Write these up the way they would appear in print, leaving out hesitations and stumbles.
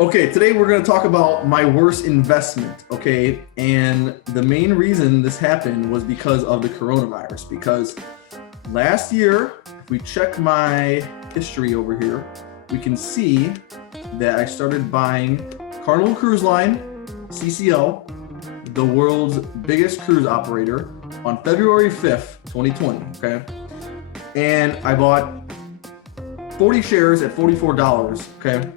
Okay, today we're going to talk about my worst investment, okay? And the main reason this happened was because of the coronavirus. Because last year, if we check my history over here, we can see that I started buying Carnival Cruise Line, CCL, the world's biggest cruise operator, on February 5th, 2020, okay? And I bought 40 shares at $44, okay?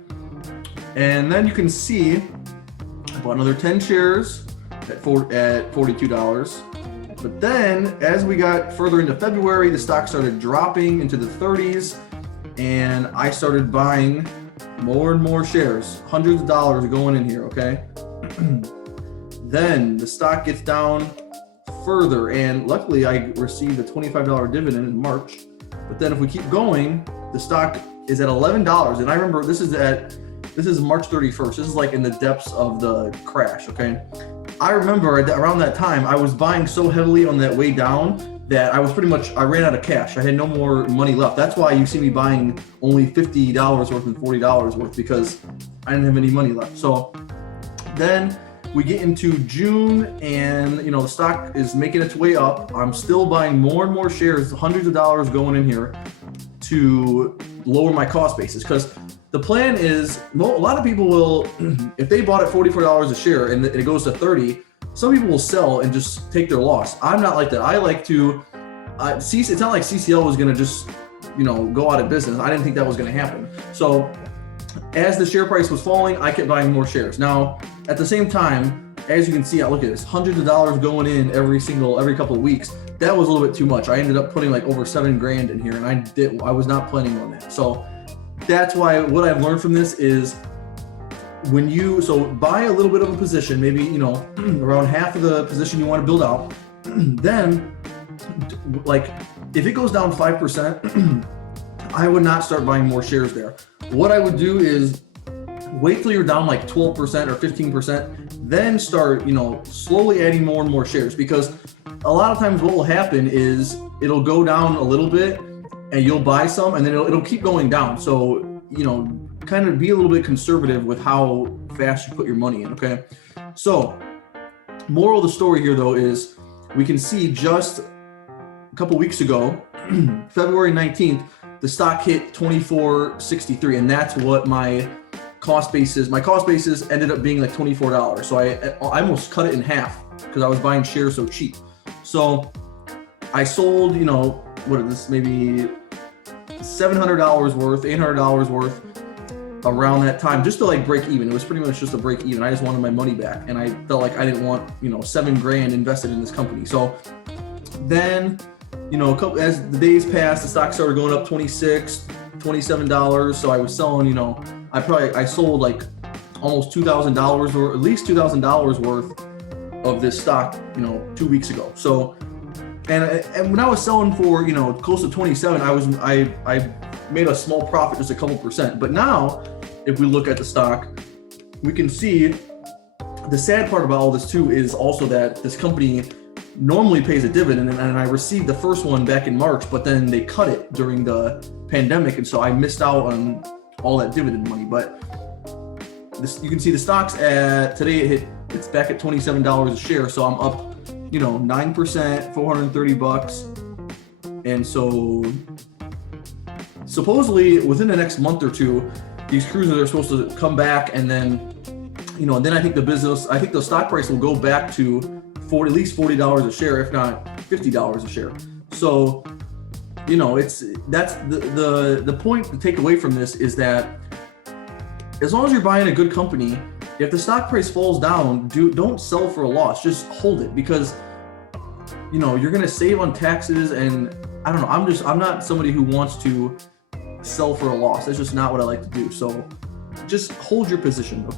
And then you can see I bought another 10 shares at $42. But then as we got further into February, the stock started dropping into the 30s, and I started buying more and more shares, hundreds of dollars going in here, okay? Then the stock gets down further, and luckily I received a $25 dividend in March. But then if we keep going, the stock is at $11, and I remember this is March 31st. This is like in the depths of the crash, okay? I remember around that time, I was buying so heavily on that way down that I ran out of cash. I had no more money left. That's why you see me buying only $50 worth and $40 worth, because I didn't have any money left. So then we get into June, and the stock is making its way up. I'm still buying more and more shares, hundreds of dollars going in here to lower my cost basis, because the plan is, a lot of people will, if they bought at $44 a share and it goes to 30, some people will sell and just take their loss. I'm not like that. I like to, it's not like CCL was going to just, go out of business. I didn't think that was going to happen. So as the share price was falling, I kept buying more shares. Now, at the same time, as you can see, look at this, hundreds of dollars going in every couple of weeks. That was a little bit too much. I ended up putting like over $7,000 in here, and I was not planning on that. So that's why what I've learned from this is buy a little bit of a position, maybe, around half of the position you want to build out. Then, like, if it goes down 5%, I would not start buying more shares there. What I would do is wait till you're down like 12% or 15%, then start, slowly adding more and more shares, because a lot of times what will happen is it'll go down a little bit and you'll buy some, and then it'll keep going down. So, kind of be a little bit conservative with how fast you put your money in, okay? So, moral of the story here, though, is we can see just a couple weeks ago, February 19th, the stock hit 24.63, and that's what my cost basis ended up being like $24. So I almost cut it in half because I was buying shares so cheap. So I sold, what is this, maybe $700 worth, $800 worth around that time, just to like break even. It was pretty much just a break even. I just wanted my money back, and I felt like I didn't want, $7,000 invested in this company. So then, as the days passed, the stock started going up $26, $27. So I was selling, I sold like almost $2,000 or at least $2,000 worth of this stock, 2 weeks ago. So, and when I was selling for, close to 27, I made a small profit, just a couple percent. But now, if we look at the stock, we can see the sad part about all this too is also that this company normally pays a dividend, and I received the first one back in March, but then they cut it during the pandemic, and so I missed out on all that dividend money. But you can see the stocks today it's back at $27 a share, so I'm up 9%, $430. And so supposedly within the next month or two, these cruises are supposed to come back, and then then I think the stock price will go back to at least $40 a share, if not $50 a share. So that's the point to take away from this is that as long as you're buying a good company, if the stock price falls down, don't sell for a loss. Just hold it, because you're gonna save on taxes. And I don't know, I'm not somebody who wants to sell for a loss. That's just not what I like to do. So just hold your position.